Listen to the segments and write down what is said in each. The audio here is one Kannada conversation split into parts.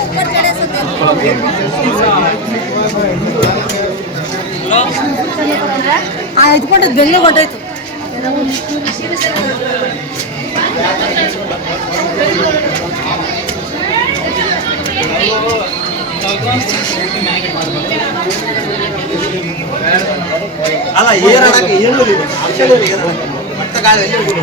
ऊपर चढ़े ಆ ಎತ್ಕೊಂಡು ಬೆನ್ನಿಗೆ ಹೊಂಟೋಯ್ತು ಅಲ್ಲ ಏರಾಡಕ್ಕೆ ಏನು ಮತ್ತೆ ಗಾಳಿ ಎಲ್ಲಿ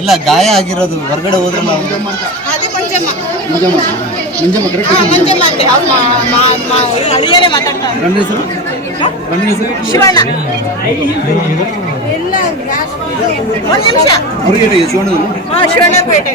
ಇಲ್ಲ ಗಾಯ ಆಗಿರೋದು ಹೊರಗಡೆ ಹೋದ್ರೆ ನಾವು. ಶಿವಣ್ಣ. ಶಿವಣ್ಣ ಪೇಟೆ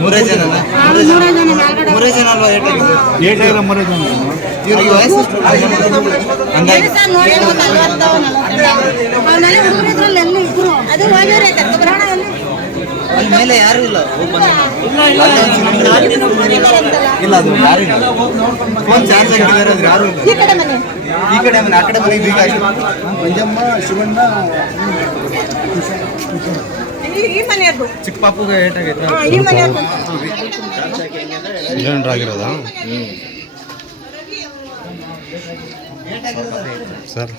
ಮೂರೇ ಜನ ಮೂರೇ ಜನ ಅಲ್ವಾ ಏಟಾಗಿಲ್ಲ ಮೂರೇ ಜನ ಇವ್ರಿಗೆ ವಯಸ್ಸು ಹಂಗಾಗಿ ನೋಡಿ ಒಂದು ನಲ್ವತ್ತು ಅವನಲ್ಲಿ ಹುಡುಗರು ಇದ್ರಲ್ಲಿ ಎಲ್ಲಿ ಇಬ್ರು ಅದು ಹೋಗ್ಯಾರೆ ಕರ್ಕೊಬರೋಣ ಅಲ್ಲಿ ಮೇಲೆ ಯಾರು ಇಲ್ಲ. ಇಲ್ಲ ಅದು ಯಾರು ಇಲ್ಲ. ಫೋನ್ ಚಾರ್ಜ್ ಹಾಕಿದ್ದಾರೆ ಅದು ಯಾರು ಇಲ್ಲ. ಈ ಕಡೆ ಮನೆ. ಈ ಕಡೆ ಮನೆ ಆ ಕಡೆ ಮನೆ ಈಗ ಮಂಜಮ್ಮ ಶಿವಣ್ಣ ಈ- ಈ ಮನೆಯದ್ದು ಚಿಕ್ಕ ಪಾಪುಗೆ ಏಟಾಗೈತೆ ಈ ಮನೆಯದ್ದು ಸಿಲಿಂಡರ್ ಆಗಿರೋದಾ ಸರ್.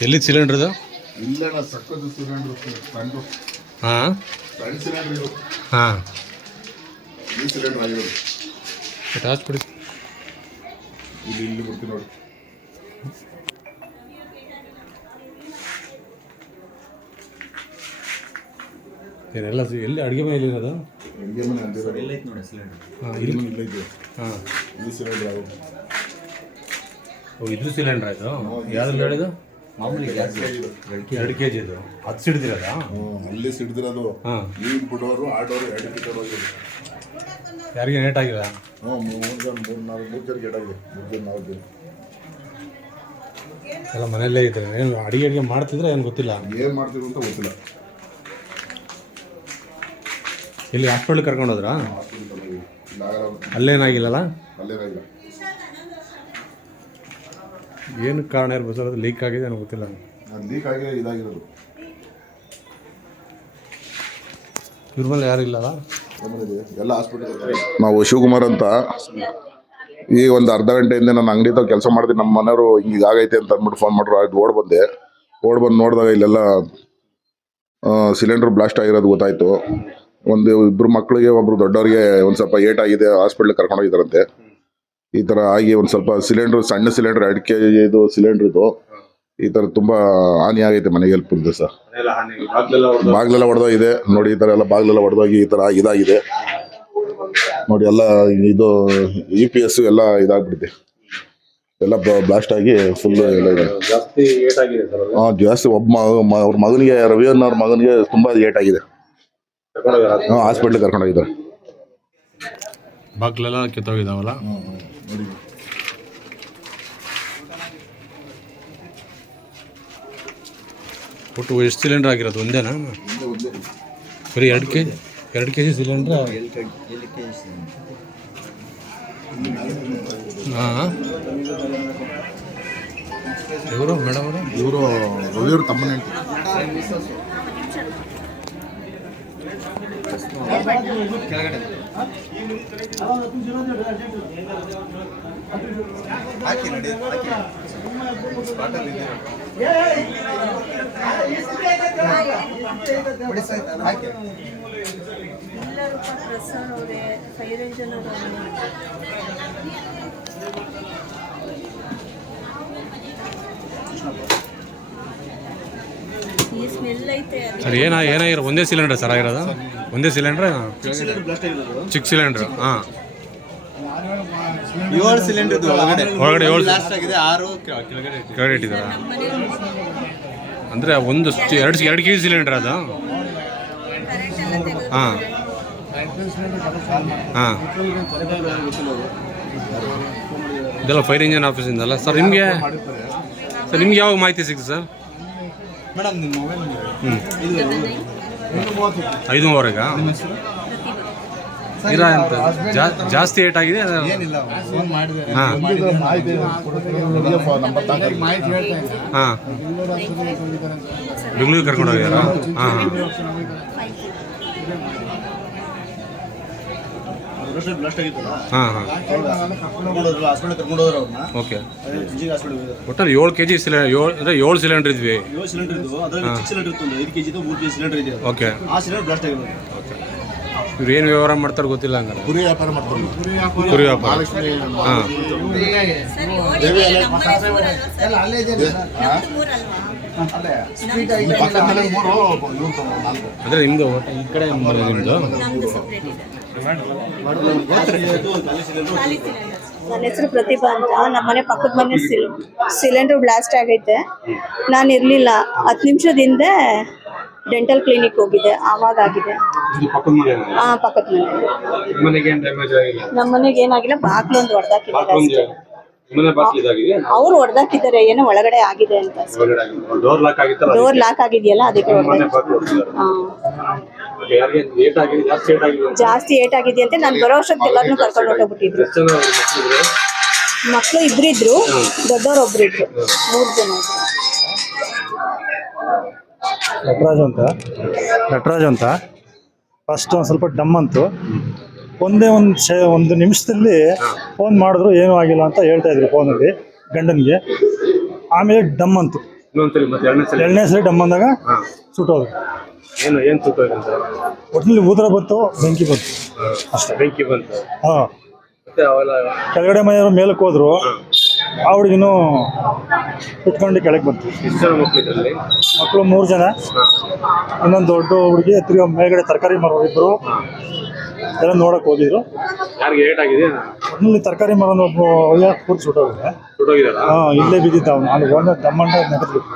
ಎಲ್ಲಿ ಸಿಲಿಂಡರ್ ಇದು? ಇಲ್ಲಣ್ಣ ಸಕ್ಕತ್ತು ಸಿಲಿಂಡರ್ ಸಣ್ಣ ಹಾಂ. ಸಣ್ಣ ಸಿಲಿಂಡರ್ ಇದು. ಹಾಂ. ಈ ಸಿಲಿಂಡರ್ ಆಗಿರೋದು. ಇಲ್ಲಿ ಇಲ್ಲಿ ಬರ್ತೀನಿ ನೋಡಿ. ಏನೆಲ್ಲ ಸಿ- ಎಲ್ಲಿ ಅಡುಗೆ ಮೇಲೆ ಇರೋದು? ಹೆಂಗೆ ಮನೆ ಅಂದಿರೋದು ಹಾಂ ಇಲ್ಲಿ? ಇಲ್ಲ ಇದೆ ಹಾಂ. ಈ ಸಿಲಿಂಡರ್ ಯಾವುದು? ಓ ಇದು ಸಿಲಿಂಡರ್ ಆಯಿತು? ಯಾವ್ದು ಹೇಳಿದು ಮಾಮೂಲಿ ಗ್ಯಾಸ್ ಎರಡು ಕೆ ಜಿ ಇದು ಅದು. ಸಿಡ್ದಿರೋದಾ? ಹ್ಞೂ ಅಲ್ಲಿ ಸಿಡ್ದಿರೋದು ಹಾಂ. ಈ ಬಿಡೋರು ಆಡೋರು ಎರಡು ಕೆ ಜಿ ಯಾರಿಗೆ ನೇಟ್ ಆಗಿಲ್ಲ? ಹ್ಞೂ ಮೂರು ಜನ ಮೂರು ನಾಲ್ಕು ಮೂರು ಜನ ಕೆಟ್ಟಾಗಿದೆ ಮೂರು ಜನ ನಾಲ್ಕು ಜನ. ಎಲ್ಲ ಮನೆಯಲ್ಲೇ ಇದೆ ಏನು ಅಡುಗೆ ಅಡಿಗೆ ಮಾಡ್ತಿದ್ರೆ ಏನು ಗೊತ್ತಿಲ್ಲ? ಏನು ಮಾಡ್ತಿದ್ರು ಅಂತ ಗೊತ್ತಿಲ್ಲ. ಇಲ್ಲಿ ಹಾಸ್ಪಿಟ್ಲ್ ಕರ್ಕೊಂಡೋದ್ರಾ ಅಲ್ಲೇನಾಗಿಲ್ಲಲ್ಲ? ಅಲ್ಲೇನಾಗಿಲ್ಲ. ಏನು ಕಾರಣ ಇರ್ಬೋದು ಸರ್? ಅದು ಲೀಕ್ ಆಗಿದೆ ನನಗೆ ಗೊತ್ತಿಲ್ಲ ಅದು ಲೀಕ್ ಆಗಿ ಇದಾಗಿರೋದು. ಇವ್ರ ಮೇಲೆ ಯಾರು ಇಲ್ಲಲ್ಲ ಎಲ್ಲ ಹಾಸ್ಪಿಟಲ್ ನಾವು ಶಿವಕುಮಾರ್ ಅಂತ. ಈ ಒಂದು ಅರ್ಧ ಗಂಟೆಯಿಂದ ನಾನು ಅಂಗಡಿ ತಾವ್ ಕೆಲಸ ಮಾಡಿದೆ ನಮ್ಮ ಮನೆಯವರು ಹಿಂಗೆ ಆಗೈತೆ ಅಂತ ಅಂದ್ಬಿಟ್ಟು ಫೋನ್ ಮಾಡ್ರು. ಅದು ಓಡ್ ಬಂದೆ. ಓಡ್ ಬಂದು ನೋಡಿದಾಗ ಇಲ್ಲೆಲ್ಲ ಸಿಲಿಂಡರ್ ಬ್ಲಾಸ್ಟ್ ಆಗಿರೋದು ಗೊತ್ತಾಯ್ತು. ಒಂದು ಇಬ್ರು ಮಕ್ಕಳಿಗೆ ಒಬ್ರು ದೊಡ್ಡವರಿಗೆ ಒಂದು ಸ್ವಲ್ಪ ಏಟ್ ಆಗಿದೆ ಹಾಸ್ಪಿಟ್ಲಿಗೆ ಕರ್ಕೊಂಡು ಹೋಗಿದ್ದಾರಂತೆ. ಈ ಥರ ಆಗಿ ಒಂದು ಸ್ವಲ್ಪ ಸಿಲಿಂಡರ್ ಸಣ್ಣ ಸಿಲಿಂಡರ್ ಎರಡು ಕೆ ಜಿ ಇದು ಸಿಲಿಂಡರ್ ಇದು ಈ ಥರ ತುಂಬಾ ಹಾನಿ ಆಗೈತೆ ಮನೆಗೆ ಹೆಲ್ಪ್ ಸರ್ ಬಾಗ್ಲೆಲ್ಲ ಹೊಡೆದೋಗಿದೆ ನೋಡಿ ಈ ತರ ಎಲ್ಲ ಬಾಗ್ಲೆಲ್ಲ ಹೊಡೆದೋಗಿ ಈ ತರ ಇದಾಗಿದೆ. ನೋಡಿ ಎಲ್ಲ ಇದು ಯು ಪಿ ಎಸ್ ಎಲ್ಲ ಇದಾಗ್ಬಿಟ್ಟಿದೆ. ಎಲ್ಲ ಬ್ಲಾಸ್ಟ್ ಆಗಿ ಫುಲ್ ಎಲ್ಲ ಇದೆ. ಜಾಸ್ತಿ ಆಗಿದೆ ಸರ್ ಹಾ ಜಾಸ್ತಿ ಒಬ್ಬ ಅವ್ರ ಮಗನಿಗೆ ರವಿ ಅವ್ರ ಮಗನಿಗೆ ತುಂಬಾ ಏಟ್ ಆಗಿದೆ. ಹಾಸ್ಪಿಟ್ಲ್ ಹಾಸ್ಪಿಟ್ಲಿಗೆ ಕರ್ಕೊಂಡೋಗಿದ್ದಾರೆ. ಬಾಗ್ಲೆಲ್ಲ ಕಿತ್ತೋಗಿದಾವಲ್ಲ? ಒಟ್ಟು ಎಷ್ಟು ಸಿಲಿಂಡರ್ ಆಗಿರೋದು? ಒಂದೇನಾ? ಬರೀ ಎರಡು ಕೆ ಜಿ ಎರಡು ಕೆ ಜಿ ಸಿಲಿಂಡ್ರ್ ಹಾಂ. ಇವರು ಮೇಡಮ್ ಅವರು? ಇವರು ರವಿಯವರು ತಮ್ಮನ ಕೆಳಗಡೆ ಹಾಕಿ ನಡಿ ಹಾಕಿ ಬಾಟಲ್ ಇದೆ ಬಿಡಿಸಾಯ್ತಾ? ಹಾಕಿ ಎಲ್ಲರೂ ಪ್ರಸನ್ನ ಅವರೇ ಫೈರ್ ಇಂಜಿನ್ ಈ ಸ್ಮೆಲ್ ಐತೆ. ಸರ್ ಏನ ಏನಾಗಿರೋ ಒಂದೇ ಸಿಲಿಂಡರ್ ಸರ್ ಆಗಿರೋದು? ಒಂದೇ ಸಿಲಿಂಡ್ರ್ ಚಿಕ್ಕ ಸಿಲಿಂಡರ್ ಹಾಂ. ಏಳು ಸಿಲಿಂಡರ್ ಒಳಗಡೆ. ಒಳಗಡೆ ಏಳು ಲಾಸ್ಟ್ ಆಗಿದೆ ಆರು ಕೆಳಗಡೆ ಇಟ್ಟಿದ್ದಾರೆ. ಕೆಳಗಡೆ ಇಟ್ಟಿದ್ದಾರಾ ನಮ್ಮ ಮನೇಲಿ ಅಂದರೆ ಒಂದು ಎರಡು ಎರಡು ಕೆ ಜಿ ಸಿಲಿಂಡರ್ ಅದು? ಹಾಂ. ಹಾಂ. ಇದೆಲ್ಲ ಫೈರ್ ಇಂಜಿನ್ ಆಫೀಸಿಂದಲ್ಲ? ಸರ್ ನಿಮಗೆ ಸರ್ ನಿಮ್ಗೆ ಯಾವಾಗ ಮಾಹಿತಿ ಸಿಕ್ತು ಸರ್? ಮೇಡಮ್ ನಿಮ್ಮ ಮೊಬೈಲ್ ಹ್ಞೂ ಐದು ಮೂವರೆಗಾ ಇಲ್ಲ ಅಂತ ಜಾಸ್ತಿ ಏಟ್ ಆಗಿದೆ ಏನಿಲ್ಲ ಫೋನ್ ಮಾಡಿದೆ ಹಾಂ. ನಂಬರ್ ತಗೊಂಡು. ಹಾಂ. ಬೆಂಗಳೂರಿಗೆ ಕರ್ಕೊಂಡು ಹೋಗ್ಯಾರ? ಹಾಂ. ಓಕೆ. ಏಳು ಕೆ ಜಿ ಸಿಲಿಂಡರ್ ಏಳು ಅಂದರೆ ಏಳು ಸಿಲಿಂಡರ್ ಇದ್ವಿ. ಏಳು ಸಿಲಿಂಡರ್ ಇದ್ದು ಸಿಲಿಂಡರ್ ಇತ್ತು ಒಂದು. ಐದು ಕೆ ಜಿ ಮೂರು ಕೆಜಿ ಸಿಲಿಂಡರ್ ಇದೆ ಓಕೆ. ಆ ಸಿಲಿಂಡರ್ ಬ್ಲಾಸ್ಟ್ ಆಗಿರೋದು. ಇವ್ರು ಏನು ವ್ಯವಹಾರ ಮಾಡ್ತಾರೆ ಗೊತ್ತಿಲ್ಲ ಹಂಗಾರೆ. ಕುರಿ ವ್ಯಾಪಾರ ಮಾಡ್ತಾರೆ. ಕುರಿ ವ್ಯಾಪಾರ. ಮಹಾಲಕ್ಷ್ಮಿ ಹಾಂ. ನಮ್ದು ಅಂದರೆ ನಿಮ್ಮದು ಈ ಕಡೆ ನಿಮ್ಮದು ನಮ್ದು ನನ್ನ ಹೆಸರು ಪ್ರತಿಭಾ ಅಂತ. ನಮ್ಮ ಮನೆ ಪಕ್ಕದ ಮನೆ ಸಿಲ್ ಸಿಲಿಂಡರ್ ಬ್ಲಾಸ್ಟ್ ಆಗೈತೆ. ನಾನು ಇರಲಿಲ್ಲ. ಹತ್ತು ನಿಮಿಷದ ಹಿಂದೆ ಡೆಂಟಲ್ ಕ್ಲಿನಿಕ್ ಹೋಗಿದೆ ಆವಾಗ ಆಗಿದೆ. ಪಕ್ಕದ ಮನೆ ನಮ್ಮ ಮನೆಗೆ ಏನಾಗಿಲ್ಲ ಬಾಗ್ಲು ಒಂದು ಹೊಡೆದಾಕಿದ್ದಾರೆ ಅಷ್ಟೇ. ಅವ್ರು ಹೊಡೆದಾಕಿದ್ದಾರೆ ಏನೋ ಒಳಗಡೆ ಆಗಿದೆ ಅಂತ ಡೋರ್ ಲಾಕ್ ಆಗಿತ್ತಲ್ಲ ಡೋರ್ ಲಾಕ್ ಆಗಿದೆಯಲ್ಲ ಅದಕ್ಕೆ ಜಾಸ್ತಿ ಏಟ್ ಆಗಿದೆ ಅಂತ ನಾನು ಬರೋ ವರ್ಷಕ್ಕೆ ಎಲ್ಲರನ್ನೂ ಕರ್ಕೊಂಡು ಹೊಟ್ಟೋಗ್ಬಿಟ್ಟಿದ್ರು ಮಕ್ಕಳಿದ್ರು? ಮಕ್ಕಳು ಇಬ್ರಿದ್ರು ದೊಡ್ಡವ್ರು ಒಬ್ರಿದ್ರು ಮೂರು ಜನ ನಟರಾಜ್ ಅಂತ. ನಟರಾಜ್ ಅಂತ. ಫಸ್ಟ್ ಒಂದು ಸ್ವಲ್ಪ ಡಮ್ ಅಂತು. ಒಂದೇ ಒಂದು ಶೇ ಒಂದು ನಿಮಿಷದಲ್ಲಿ ಫೋನ್ ಮಾಡಿದ್ರು ಏನೂ ಆಗಿಲ್ಲ ಅಂತ ಹೇಳ್ತಾ ಇದ್ರು ಫೋನಲ್ಲಿ ಗಂಡನಿಗೆ. ಆಮೇಲೆ ಡಮ್ ಅಂತು. ಎರಡನೇ ಸಲ. ಎರಡನೇ ಡಮ್ ಅಂದಾಗ ಸೂಟ್ ಸುಟ್ಟೋದು ಏನು ಏನು ಸುತ್ತೋಗಿದೆ ಅಂತ? ಒಟ್ಟಿನಲ್ಲಿ ಊದ್ರ ಬಂತು ಬೆಂಕಿ ಬಂತು. ಅಷ್ಟೇ ಬೆಂಕಿ ಬಂತು. ಹಾಂ. ಕೆಳಗಡೆ ಮನೆಯವರು ಮೇಲಕ್ಕೆ ಹೋದ್ರು. ಆ ಹುಡುಗಿನೂ ಕುತ್ಕೊಂಡು ಕೆಳಗೆ ಬಂತು ಎಷ್ಟು ಜನ ಮಕ್ಕಳಿದ್ರಲ್ಲಿ ಮಕ್ಕಳು ಮೂರು ಜನ. ಇನ್ನೊಂದು ದೊಡ್ಡ ಹುಡುಗಿ ತಿರ್ಗಿ ಮೇಲ್ಗಡೆ ತರಕಾರಿ ಮರ ಎಲ್ಲ ನೋಡಕ್ ಹೋಗಿದ್ರು ಯಾರಿಗೆ ಏಟ್ ಆಗಿದೆ? ಒಟ್ಟಿನಲ್ಲಿ ತರಕಾರಿ ಮರ ಒಯ್ಯ ಕೂರ್ಸಿ ಸುಟ್ಟೋಗಿದೆ. ಸುಟ್ಟೋಗಿದಾರ ಹಾ ಇಲ್ಲೇ ಬಿದ್ದಿದ್ದ ಅವನು. ಅಲ್ಲಿ ಒಂದ ದಮ್ಮಂಡ ನೆಗೆದ್ಬಿಟ್ಟು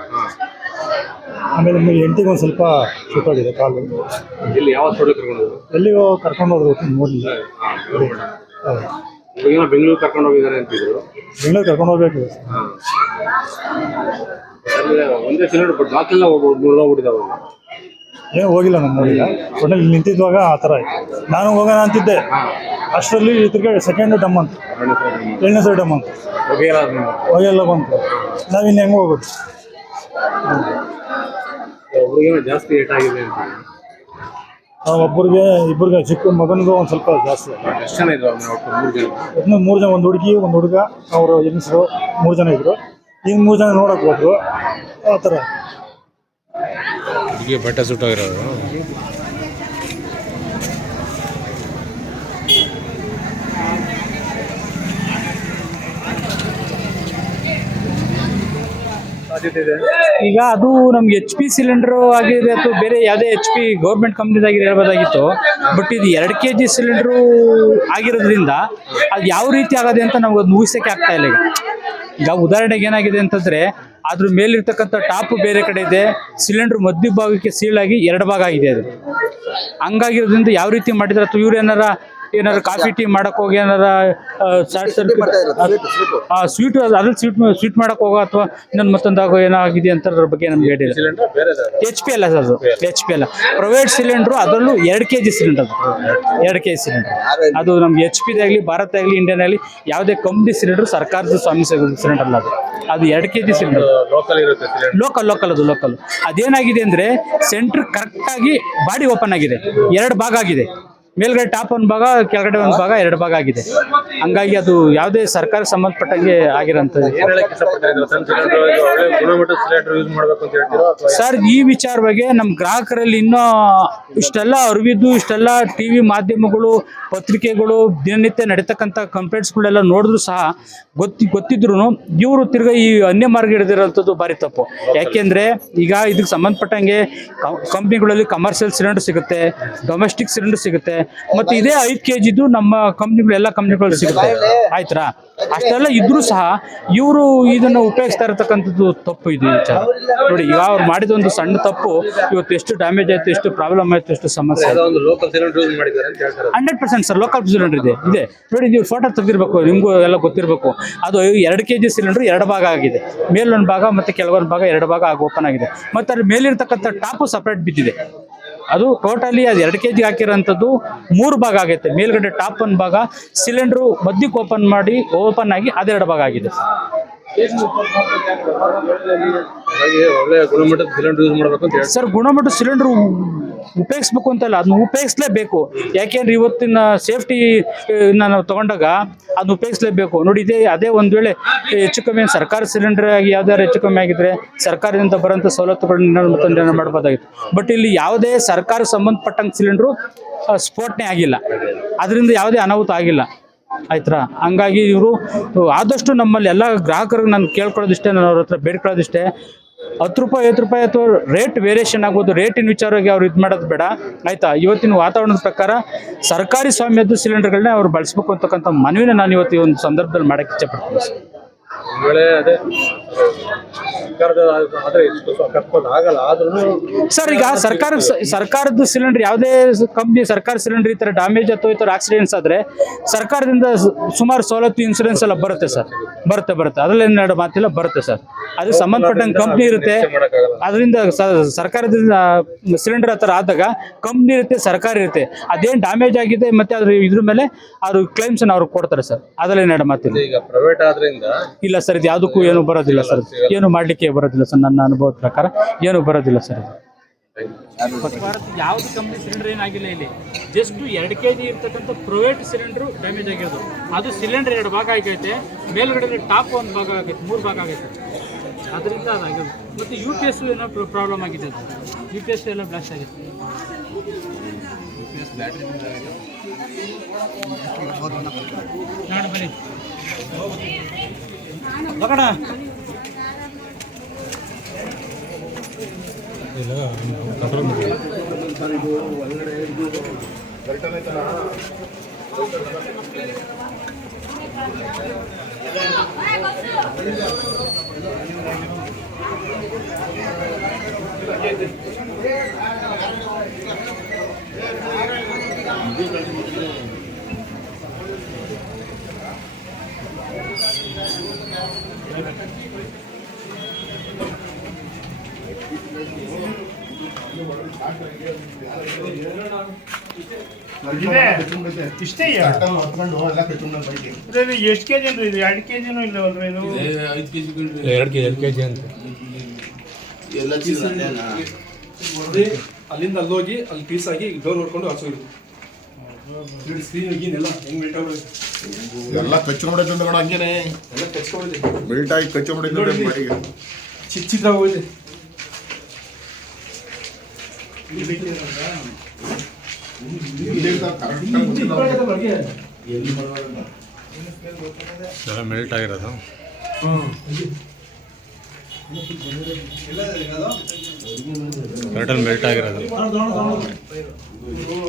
ಆಮೇಲೆ ಎಂಟಿಗೆ ಒಂದು ಸ್ವಲ್ಪ ಸುಟ್ಟೋಗಿದೆ ಕಾಲು. ಇಲ್ಲಿ ಯಾವ ಕರ್ಕೊಂಡು ಎಲ್ಲಿಗೋ ಕರ್ಕೊಂಡು ಹೋದ್ರು ನೋಡಿಲ್ಲ ನೋಡಲಿಲ್ಲ. ಹುಡುಗಿನ ಬೆಂಗಳೂರು ಕರ್ಕೊಂಡು ಹೋಗಿದ್ದಾರೆ ಅಂತಿದ್ರು. ಬೆಂಗಳೂರು ಕರ್ಕೊಂಡು ಹೋಗ್ಬೇಕು. ಹಾಂ. ಒಂದೇ ಸಿಲಿಂಡರ್ ಬಾಕಿ ಎಲ್ಲ ಮುರಿದೋಗ್ಬಿಟ್ಟಿದ್ದಾವೆ ಏನು ಹೋಗಿಲ್ಲ ನಾನು ನೋಡಿಲ್ಲ ಒಟ್ಟಿನಲ್ಲಿ ನಿಂತಿದ್ವಾಗ ಆ ಥರ ಆಯ್ತು. ನಾನು ಹೋಗೋಣ ಅಂತಿದ್ದೆ. ಅಷ್ಟರಲ್ಲಿ ತಿರ್ಗಿ ಸೆಕೆಂಡ್ ಡಮ್ ಅಂತ ಎರಡನೇ ಸರಿ ಡಮ್ ಅಂತ ಹೋಗಿಲ್ಲ ಬಂತು. ನಾವಿನ್ನು ಹೆಂಗೆ ಹೋಗೋದು? ಹುಡುಗಿನ ಜಾಸ್ತಿ ಏಟಾಗಿದೆ ಅಂತ. ಒಬ್ಬರಿಗೆ ಇಬ್ಬರಿಗೆ ಚಿಕ್ಕ ಮಗನಿಗೂ ಒಂದು ಸ್ವಲ್ಪ ಜಾಸ್ತಿ. ಎಷ್ಟು ಜನ ಇದ್ರು ಅವ್ರು ಒಟ್ಟು ಮೂರು ಜನ? ಒಟ್ಟು ಮೂರು ಜನ ಒಂದು ಹುಡುಗಿ ಒಂದು ಹುಡುಗ ಅವರು ಹೆಂಗಸರು ಮೂರು ಜನ ಇದ್ರು. ಈಗ ಮೂರು ಜನ ನೋಡಕ್ ಹೋದ್ರು. ಆ ಥರ. ಹುಡುಗಿ ಬಟ್ಟೆ ಸುಟ್ಟೋಗಿರೋದು ಈಗ ಅದು ನಮ್ಗೆ ಎಚ್ ಪಿ ಸಿಲಿಂಡರ್ ಆಗಿದೆ ಅಥವಾ ಬೇರೆ ಯಾವುದೇ ಎಚ್ ಪಿ ಗೌರ್ಮೆಂಟ್ ಕಂಪ್ನಿದಾಗಿ ಹೇಳ್ಬೋದಾಗಿತ್ತು. ಬಟ್ ಇದು ಎರಡು ಕೆ ಜಿ ಸಿಲಿಂಡ್ರು ಆಗಿರೋದ್ರಿಂದ ಅದು ಯಾವ ರೀತಿ ಆಗದೆ ಅಂತ ನಮ್ಗೆ ಅದು ಮುಗಿಸೋಕೆ ಆಗ್ತಾ ಇಲ್ಲ ಈಗ. ಈಗ ಉದಾಹರಣೆಗೆ ಏನಾಗಿದೆ ಅಂತಂದ್ರೆ ಅದ್ರ ಮೇಲಿರ್ತಕ್ಕಂಥ ಟಾಪ್ ಬೇರೆ ಕಡೆ ಇದೆ. ಸಿಲಿಂಡರ್ ಮಧ್ಯ ಭಾಗಕ್ಕೆ ಸೀಳಾಗಿ ಎರಡು ಭಾಗ ಆಗಿದೆ ಅದು. ಹಂಗಾಗಿರೋದ್ರಿಂದ ಯಾವ ರೀತಿ ಮಾಡಿದ್ರೆ ಅಥವಾ ಇವ್ರು ಏನಾರ ಏನಾರ ಕಾಫಿ ಟೀ ಮಾಡಕ್ ಹೋಗಿ ಏನಾರ ಶಾರ್ಟ್ ಸರ್ಕ್ಯೂಟ್ ಸ್ವೀಟ್ ಅದ್ರಲ್ಲಿ ಸ್ವೀಟ್ ಸ್ವೀಟ್ ಮಾಡಕ್ ಹೋಗೋ ಅಥವಾ ಇನ್ನೊಂದು ಮತ್ತೊಂದಾಗೋ ಏನಾಗಿದೆ ಆಗಿದೆ ಅಂತ ಅದ್ರ ಬಗ್ಗೆ ನಮ್ಗೆ ಹೇಳಿಲ್ಲ. ಎಚ್ ಪಿ ಅಲ್ಲ ಸರ್ ಅದು ಎಚ್ ಪಿ ಅಲ್ಲ. ಪ್ರೈವೇಟ್ ಸಿಲಿಂಡ್ರು ಅದರಲ್ಲೂ ಎರಡು ಕೆ ಜಿ ಸಿಲಿಂಡರ್ ಅದು. ಎರಡು ಕೆ ಜಿ ಸಿಲಿಂಡರ್ ಅದು ನಮ್ಗೆ ಎಚ್ ಪಿ ಆಗಲಿ ಭಾರತ ಆಗಲಿ ಇಂಡಿಯನ್ ಆಗಲಿ ಯಾವುದೇ ಕಂಪ್ನಿ ಸಿಲಿಂಡರ್ ಸರ್ಕಾರದ ಸ್ವಾಮಿ ಸಿಲಿಂಡರ್ ಅಲ್ಲ ಅದು. ಅದು ಎರಡು ಕೆ ಜಿ ಸಿಲಿಂಡರ್ ಲೋಕಲ್ ಇರುತ್ತೆ ಸಿಲಿಂಡರ್ ಲೋಕಲ್ ಲೋಕಲ್ ಅದು ಲೋಕಲ್ ಅದೇನಾಗಿದೆ ಅಂದ್ರೆ ಸೆಂಟ್ರ್ ಕರೆಕ್ಟಾಗಿ ಬಾಡಿ ಓಪನ್ ಆಗಿದೆ. ಎರಡು ಭಾಗ ಆಗಿದೆ. ಮೇಲ್ಗಡೆ ಟಾಪ್ ಒಂದು ಭಾಗ, ಕೆಳಗಡೆ ಒಂದು ಭಾಗ, ಎರಡು ಭಾಗ ಆಗಿದೆ. ಹಂಗಾಗಿ ಅದು ಯಾವುದೇ ಸರ್ಕಾರಕ್ಕೆ ಸಂಬಂಧಪಟ್ಟಂಗೆ ಆಗಿರೋಂಥದ್ದು. ಸರ್, ಈ ವಿಚಾರವಾಗಿ ನಮ್ಮ ಗ್ರಾಹಕರಲ್ಲಿ ಇನ್ನೂ ಇಷ್ಟೆಲ್ಲ ಅರಿವಿದ್ದು, ಇಷ್ಟೆಲ್ಲ ಟಿ ವಿ ಮಾಧ್ಯಮಗಳು, ಪತ್ರಿಕೆಗಳು, ದಿನನಿತ್ಯ ನಡೀತಕ್ಕಂಥ ಕಂಪ್ಲೇಂಟ್ಸ್ಗಳೆಲ್ಲ ನೋಡಿದ್ರು ಸಹ ಗೊತ್ತಿ ಗೊತ್ತಿದ್ರು ಇವರು ತಿರ್ಗಾ ಈ ಅನ್ಯ ಮಾರ್ಗ ಹಿಡಿದಿರೋಂಥದ್ದು ಭಾರಿ ತಪ್ಪು. ಯಾಕೆಂದರೆ ಈಗ ಇದಕ್ಕೆ ಸಂಬಂಧಪಟ್ಟಂಗೆ ಕಂಪ್ನಿಗಳಲ್ಲಿ ಕಮರ್ಷಿಯಲ್ ಸಿಲಿಂಡರ್ ಸಿಗುತ್ತೆ ಡೊಮೆಸ್ಟಿಕ್ ಸಿಲಿಂಡರ್ ಸಿಗುತ್ತೆ ಮತ್ತು ಇದೇ ಐದು ಕೆ ಜಿದು ನಮ್ಮ ಕಂಪ್ನಿಗಳು ಎಲ್ಲ ಕಂಪ್ನಿಗಳು ಸಿಗುತ್ತೆ. ಆಯ್ತಾ ಅಷ್ಟೆಲ್ಲ ಇದ್ರೂ ಸಹ ಇವರು ಇದನ್ನು ಉಪಯೋಗಿಸ್ತಾ ಇರತಕ್ಕಂಥದ್ದು ತಪ್ಪು ಇದು ವಿಚಾರ. ನೋಡಿ ಈಗ ಅವ್ರು ಮಾಡಿದ ಒಂದು ಸಣ್ಣ ತಪ್ಪು ಇವತ್ತು ಎಷ್ಟು ಡ್ಯಾಮೇಜ್ ಆಯ್ತು ಎಷ್ಟು ಪ್ರಾಬ್ಲಮ್ ಆಯ್ತು ಎಷ್ಟು ಸಮಸ್ಯೆ hundred percent sir local cylinder ಇದೆ. ಇದೆ. ನೋಡಿ ನೀವು ಫೋಟೋ ತೆಗೆದಿರ್ಬೇಕು ನಿಮಗೂ ಎಲ್ಲ ಗೊತ್ತಿರಬೇಕು. ಅದು ಎರಡು ಕೆ ಜಿ ಸಿಲಿಂಡರ್ ಎರಡು ಭಾಗ ಆಗಿದೆ. ಮೇಲೊಂದು ಭಾಗ ಮತ್ತೆ ಕೆಲವೊಂದು ಭಾಗ ಎರಡು ಭಾಗ ಆಗಿ ಓಪನ್ ಆಗಿದೆ. ಮತ್ತೆ ಅದ್ರ ಮೇಲಿರ್ತಕ್ಕಂಥ ಟಾಪು ಸಪ್ರೇಟ್ ಬಿದ್ದಿದೆ. ಅದು ಟೋಟಲಿ ಅದು ಎರಡು ಕೆ ಜಿ ಹಾಕಿರೋಂಥದ್ದು ಮೂರು ಭಾಗ ಆಗೈತೆ ಮೇಲ್ಗಡೆ ಟಾಪ್ ಒಂದು ಭಾಗ ಸಿಲಿಂಡ್ರು ಮಧ್ಯಕ್ಕೆ ಓಪನ್ ಮಾಡಿ ಓಪನ್ ಆಗಿ ಅದೆರಡು ಭಾಗ ಆಗಿದೆ. ಒಳ್ಳೆ ಗುಣಮಟ್ಟದ ಸಿಲಿಂಡರ್ ಯೂಸ್ ಮಾಡಬೇಕು ಅಂತ ಸರ್, ಗುಣಮಟ್ಟ ಸಿಲಿಂಡರ್ ಉಪಯೋಗಿಸ್ಬೇಕು ಅಂತಲ್ಲ ಅದನ್ನ ಉಪಯೋಗಿಸ್ಲೇಬೇಕು. ಯಾಕೆಂದ್ರೆ ಇವತ್ತಿನ ಸೇಫ್ಟಿ ನಾನು ತಗೊಂಡಾಗ ಅದನ್ನ ಉಪಯೋಗಿಸ್ಲೇಬೇಕು. ನೋಡಿ, ಇದೇ, ಅದೇ ಒಂದು ವೇಳೆ ಹೆಚ್ಚು ಕಮ್ಮಿ ಸರ್ಕಾರ ಸಿಲಿಂಡರ್ ಆಗಿ ಯಾವ್ದಾದ್ರು ಹೆಚ್ಚು ಕಮ್ಮಿ ಆಗಿದ್ರೆ ಸರ್ಕಾರದಿಂದ ಬರೋಂಥ ಸವಲತ್ತುಗಳನ್ನ ಮಾಡ್ಬೋದಾಗಿತ್ತು. ಬಟ್ ಇಲ್ಲಿ ಯಾವುದೇ ಸರ್ಕಾರ ಸಂಬಂಧಪಟ್ಟಂಗೆ ಸಿಲಿಂಡ್ರು ಸ್ಫೋಟನೆ ಆಗಿಲ್ಲ. ಅದರಿಂದ ಯಾವುದೇ ಅನಾಹುತ ಆಗಿಲ್ಲ. ಆಯ್ತಾ ಹಂಗಾಗಿ ಇವರು ಆದಷ್ಟು ನಮ್ಮಲ್ಲಿ ಎಲ್ಲ ಗ್ರಾಹಕರಿಗೆ ನಾನು ಕೇಳ್ಕೊಳ್ಳೋದಿಷ್ಟೇ, ನಾನು ಅವ್ರ ಹತ್ರ ಬೇಡ್ಕೊಳ್ಳೋದಿಷ್ಟೇ. ಹತ್ತು ರೂಪಾಯಿ, ಐವತ್ತು ರೂಪಾಯಿ ಅಥವಾ ರೇಟ್ ವೇರಿಯೇಷನ್ ಆಗ್ಬೋದು. ರೇಟಿನ ವಿಚಾರವಾಗಿ ಅವ್ರು ಇದು ಮಾಡೋದು ಬೇಡ. ಆಯ್ತಾ? ಇವತ್ತಿನ ವಾತಾವರಣದ ಪ್ರಕಾರ ಸರ್ಕಾರಿ ಸ್ವಾಮ್ಯದ ಸಿಲಿಂಡರ್ಗಳನ್ನ ಅವ್ರು ಬಳಸ್ಬೇಕು ಅಂತಕ್ಕಂಥ ಮನವಿನ ನಾನು ಇವತ್ತು ಈ ಒಂದು ಸಂದರ್ಭದಲ್ಲಿ ಮಾಡಕ್ಕೆ ಇಚ್ಛೆಪಡ್ತೀನಿ ಸರ್ಕಾರದ ಆದ್ರೆ ಕಟ್ಕೊಂಡು ಆಗಲ್ಲ ಆದ್ರೂ ಸರ್ ಈಗ ಸರ್ಕಾರ ಸರ್ಕಾರದ ಸಿಲಿಂಡರ್ ಯಾವುದೇ ಕಂಪ್ನಿ ಸರ್ಕಾರ ಸಿಲಿಂಡರ್ ಈ ತರ ಡ್ಯಾಮೇಜ್ ಅಥವಾ ಈ ಆಕ್ಸಿಡೆಂಟ್ಸ್ ಆದ್ರೆ ಸರ್ಕಾರದಿಂದ ಸುಮಾರು ಸವಲತ್ತು ಇನ್ಸೂರೆನ್ಸ್ ಎಲ್ಲ ಬರುತ್ತೆ ಸರ್. ಬರುತ್ತೆ ಬರುತ್ತೆ. ಅದರಲ್ಲಿ ಎರಡು ಮಾತಿಲ್ಲ ಬರುತ್ತೆ ಸರ್. ಅದು ಸಂಬಂಧಪಟ್ಟಂಗೆ ಕಂಪ್ನಿ ಇರುತ್ತೆ. ಅದರಿಂದ ಸರ್ಕಾರದಿಂದ ಸಿಲಿಂಡರ್ ಹತ್ರ ಆದಾಗ ಕಂಪ್ನಿ ಇರುತ್ತೆ ಸರ್ಕಾರ ಇರುತ್ತೆ. ಅದೇನು ಡ್ಯಾಮೇಜ್ ಆಗಿದೆ ಮತ್ತೆ ಅದ್ರ ಇದ್ರ ಮೇಲೆ ಅವರು ಕ್ಲೈಮ್ಸ್ ಅವ್ರಿಗೆ ಕೊಡ್ತಾರೆ ಸರ್. ಅದರಲ್ಲಿ ಎರಡು ಮಾತಿಲ್ಲ. ಈಗ ಪ್ರೈವೇಟ್ ಆದ್ರಿಂದ ಇಲ್ಲ ಸರ್ ಇದು ಯಾವುದಕ್ಕೂ ಏನು ಬರೋದಿಲ್ಲ ಸರ್. ಏನು ಮಾಡಲಿಕ್ಕೆ ಬರೋದಿಲ್ಲ ಸರ್ ನನ್ನ ಅನುಭವದ ಪ್ರಕಾರ ಏನು ಬರೋದಿಲ್ಲ ಸರ್ ಇದು ಭಾರತ್ ಯಾವ್ದು ಕಂಪ್ನಿ ಸಿಲಿಂಡರ್ ಏನಾಗಿಲ್ಲ ಇಲ್ಲಿ. ಜಸ್ಟ್ ಎರಡು ಕೆ ಜಿ ಇರ್ತಕ್ಕಂಥ ಪ್ರೈವೇಟ್ ಸಿಲಿಂಡರ್ ಡ್ಯಾಮೇಜ್ ಆಗಿರೋದು. ಅದು ಸಿಲಿಂಡರ್ ಎರಡು ಭಾಗ ಆಗೈತೆ. ಮೇಲ್ಗಡೆ ಟಾಪ್ ಒಂದು ಭಾಗ ಆಗೈತೆ ಮೂರು ಭಾಗ ಆಗೈತೆ. ಅದರಿಂದ ಅದಾಗಿದೆ ಮತ್ತು ಯು ಪಿ ಎಸ್ ಏನೋ ಪ್ರಾಬ್ಲಮ್ ಆಗಿದೆ ಅದು. ಯು ಪಿ ಎಸ್ ಎಲ್ಲ ಬ್ಲಾಸ್ಟ್ ಆಗಿದೆ. ನೋಡಿ ಬನ್ನಿ. ಹೋಗೋಣ ಎಷ್ಟು ಕೆ ಜಿ ಇದು? ಎರಡು ಕೆ ಜಿನೂ ಇಲ್ಲವಲ್ರಿ ಇದು? ಎರಡು ಕೆ ಎರಡು ಕೆ ಜಿ ಅಂತ ಅಲ್ಲಿಂದ ಅಲ್ಲಿ ಹೋಗಿ ಅಲ್ಲಿ ಪೀಸ್ ಆಗಿ ಡೋರ್ ಹೊಡ್ಕೊಂಡು ಹಸು ಸ್ಕ್ರೀನ್ ಈಗಿನೆಲ್ಲ ಹೆಂಗ್ ಮೆಲ್ಟ್ ಎಲ್ಲ ಕಚ್ಚು ಕೂಡ ಹಂಗೇನೆ. ಎಲ್ಲ ಕಚ್ಕೊಂಡಿದೆ ಮೆಲ್ಟ್ ಆಗಿ ಕಚ್ಚು ಹೋಗಿದೆ. ಎಲ್ಲ ಮೆಲ್ಟ್ ಆಗಿರೋದು. ಕರೆಕ್ಟಲ್ಲಿ ಮೆಲ್ಟ್ ಆಗಿರೋದು.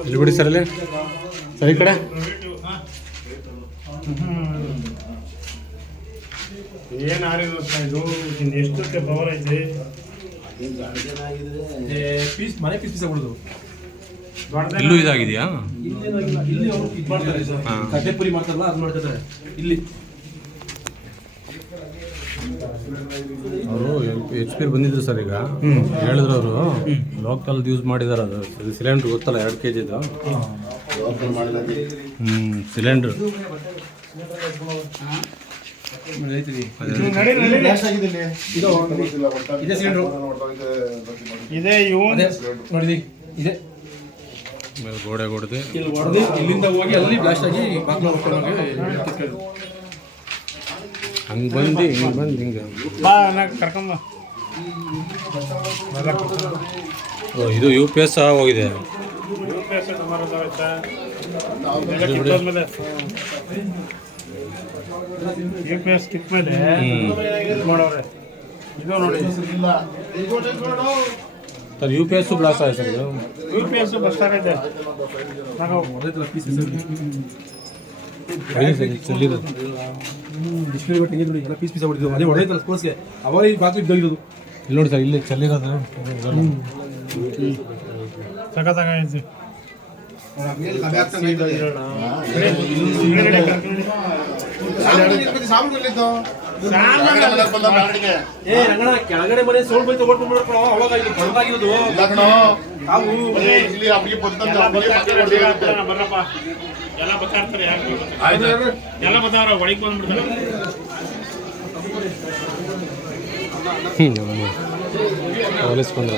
ಇಲ್ಲಿ ಬಿಡಿ ಸರ್ ಅಲ್ಲಿ. ಸರಿ ಕಡೆ. ಏನು ಇನ್ನು ಎಷ್ಟಕ್ಕೆ ಪವರ್ ಐತೆ? ಪೀಸ್ ಮನೆ ಪೀಸ್ ಪೀಸ್ ಆಗ್ಬಿಡುದು. ಇಲ್ಲೂ ಇದಾಗಿದೆಯಾ? ಇಲ್ಲಿ ಇದು ಮಾಡ್ತಾರೆ ಸರ್. ಹಾ. ಕಡ್ಡೆ ಪುರಿ ಮಾಡ್ತಾರಲ್ಲ ಅದು ಮಾಡ್ತಾರೆ ಇಲ್ಲಿ. ಅವರು ಎಚ್ ಪಿ ಬಂದಿದ್ರು ಸರ್ ಈಗ. ಹೇಳಿದ್ರು ಅವರು ಲೋಕಲ್ ಯೂಸ್ ಮಾಡಿದಾರ ಅದು. ಸಿಲಿಂಡ್ರ್ ಗೊತ್ತಲ್ಲ ಎರಡು ಕೆ ಜಿದು ಹ್ಞೂ ಸಿಲಿಂಡ್ರ್ ಇದೇ ಸಿಲಿಂಡ್ರು. ಇದೇ ಇವನ್ ನೋಡಿದಿ? ಇದೆ. ಮೇಲೆ ಗೋಡೆ ಹೊಡೆದು. ಇಲ್ಲಿ ಹೊಡೆದು ಇಲ್ಲಿಂದ ಹೋಗಿ ಅಲ್ಲಿ ಬ್ಲಾಸ್ಟ್ ಆಗಿ ಬಾಗ್ಲ ಹೊಡ್ಕೊಂಡೋಗಿ ಕಿತ್ಕೊಳ್ಳೋದು. ಹಂಗೆ ಬಂದು ಹಿಂಗೆ ಬಂದು ಹಿಂಗೆ. ಬಾ ನಾ ಕರ್ಕೊಂಬ ಓ ಇದು ಯು ಪಿ ಎಸ್ ಹೋಗಿದೆ. U P S U P S ಇದು ಮಾಡೋರೆ ಇದು ನೋಡಿ. Sir U P S blast ಆಯ್ತು ಸರ್ ಇದು. U P S bus display but ಹಿಂಗೆ ನೋಡಿ ಎಲ್ಲ ಪೀಸ್ ಪೀಸ್ ಹೊಡಿದ್ರು ಅದೇ ಹೊಡೆದೈತಲ್ಲ ಸ್ಪೋರ್ಟ್ಸ್ಗೆ ಅವಾಗ ಈ ಬಾಕಿ ಇದ್ದೋಗಿರೋದು ಇಲ್ಲಿ ನೋಡಿ ಸರ್. ಇಲ್ಲಿ ಚೆಲ್ಲಿರೋದು ಸಖತ್ತಾಗೈತಿ ಏ ರಂಗಣ ಕೆಳಗಡೆ ಮನೆ ಸೌಂಡ್ ಬೈತ ಓಟ್ ಮಾಡ್ಕೊಳ ಅವಾಗ ಇದು ಬಂದಾಗಿರೋದು. ನಾವು ಬರ್ರಪ್ಪ. ಎಲ್ಲ ಬತ್ತಾರ ಒಳಗೆ ಬಂದ್ಬಿಡ್ತಾರೆ. ಪೊಲೀಸ್ ಬಂದ್ರ.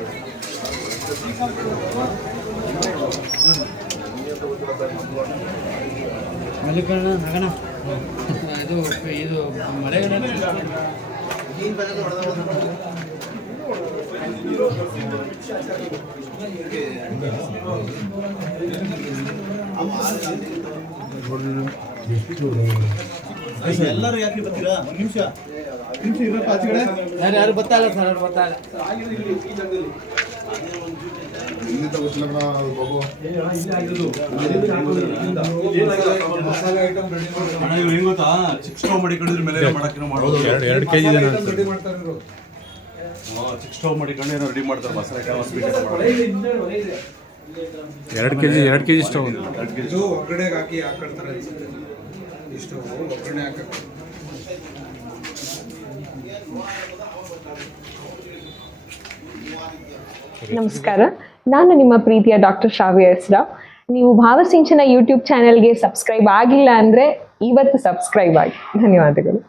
ಇದು ಇದು ಮಳೆಗಣ ಎಲ್ಲರೂ ಯಾಕೆ ಬರ್ತೀರಾ? ಒಂದು ನಿಮಿಷ. ನಿಮಿಷ ಇರಪ್ಪ ಆಚೆ ಕಡೆ. ಯಾರು ಯಾರು ಇಲ್ಲ ಸರ್ ಅವ್ರು ಬರ್ತಾಯಿಲ್ಲ ಅಣ್ಣ ಬಾಬು ಹೆಂಗ್ ಗೊತ್ತಾ ಚಿಕ್ಕ ಸ್ಟವ್ ಮಾಡಿಕೊಂಡಿದ್ರ ಮೇಲೆ ಮಾಡಕ್ಕೆ ಮಾಡೋದು ಎರಡು ಎರಡು ಕೆ ಜಿ ಇದೆ ಚಿಕ್ಕ ಸ್ಟವ್ ಮಾಡಿಕೊಂಡು ಏನೋ ರೆಡಿ ಮಾಡ್ತಾರೆ ಮಸಾಲೆ ಕಾಳು ಸ್ವೀಟ್. ಎರಡು ಕೆಜಿ ಎರಡು ಕೆಜಿ ಒಗ್ಗರಣೆಗೆ ಹಾಕಿ ಹಾಕೊಳ್ತಾರೆ ಇಷ್ಟು ಒಗ್ಗರಣೆ ಹಾಕಕ್ಕೆ. ನಮಸ್ಕಾರ. ನಾನು ನಿಮ್ಮ ಪ್ರೀತಿಯ ಡಾಕ್ಟರ್ ಶ್ರಾವ್ಯ ಹೆಸ್ರಾ. ನೀವು ಭಾವಸಿಂಚನ ಯೂಟ್ಯೂಬ್ ಚಾನೆಲ್ಗೆ ಸಬ್ಸ್ಕ್ರೈಬ್ ಆಗಿಲ್ಲ ಅಂದರೆ ಇವತ್ತು ಸಬ್ಸ್ಕ್ರೈಬ್ ಆಗಿ. ಧನ್ಯವಾದಗಳು.